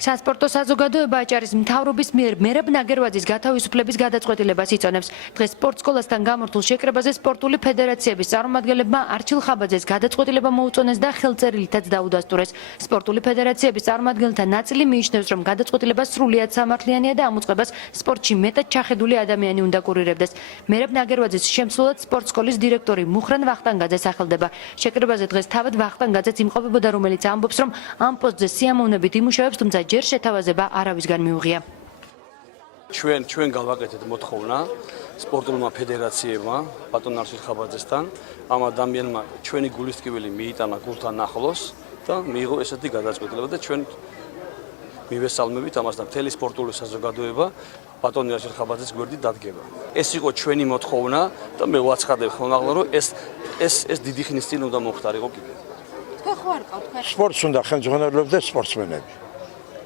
სასპორტო საზოგადოება აჭარის მთავრობის მიერ მერაბ ნაგერვაძის გათავისუფლების გადაწყვეტილებას იწონებს. დღეს სპორტსკოლასთან გამართულ შეკრებაზე სპორტული ფედერაციების წარმომადგენლებმა არჩილ ხაბაძეს გადაწყვეტილება მოუწონეს და ხელწერილითაც დაუდასტურეს. სპორტული ფედერაციების წარმომადგენელთა ნაწილი მიიჩნევს, რომ გადაწყვეტილება სრულიად სამართლიანია და ამ უწყებას სპორტში მეტად ჩახედული ადამიანი უნდა კურირებდეს. მერაბ ნაგერვაძის შემცვლელად სპორტსკოლის დირექტორი მუხრან ვახტანგაძე სახელდება. შეკრებაზე დღეს თავად ვახტანგაძეც იმყოფებოდა, რომელიც ამბობს, რომ ამ პოსტზე სიამოვნებით იმუშავებს, თუმცა ჯერ შეთავაზება არავისგან მიუღია. ჩვენ გავაკეთეთ მოთხოვნა სპორტულმა ფედერაციებმა ბატონ არჩილ ხაბაძესთან, ამ ადამიანმა ჩვენი გულისტკივილი მიიტანა გულთან ახლოს და მიიღო ესეთი გადაწყვეტილება და ჩვენ მივესალმებით ამას და მთელი სპორტული საზოგადოება ბატონ არჩილ ხაბაძეს გვერდით დადგება. ეს იყო ჩვენი მოთხოვნა და მე ვაცხადებ ხომაღლა, რომ ეს დიდი ხნის წინ უნდა მოხდარიყო კიდე. თქვენ ხო არ ყავთ თქვენ? სპორტს უნდა ხელმძღვანელობდეს სპორტსმენები.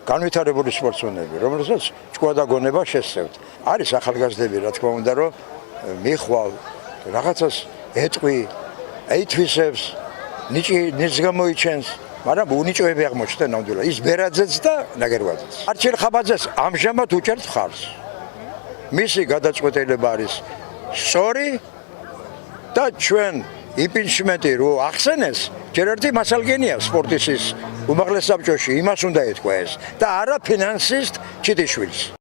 განვითარებული სპორტსმენები, რომელსაც ჭკუა და გონება შესწევთ. არის ახალგაზრდები, რა თქმა უნდა, რომ მიხვალ რაღაცას ეტყვი, ეთვისებს, ნიჭს გამოიჩენს, მაგრამ უნიჭოები აღმოჩნდა ნამდვილად. ის ბერაძეც და ნაგერვაძეც. არჩილ ხაბაძეს ამჟამად უჭერთ მხარს. მისი გადაწყვეტილება არის სწორი და ჩვენ იმპიჩმენტი რო ახსენეს, ჯერ ერთი მასალგენია სპორტის უმაღლეს საბჭოში, იმას უნდა ეთქვა ეს და არა ფინანსისტ ჩიტიშვილს.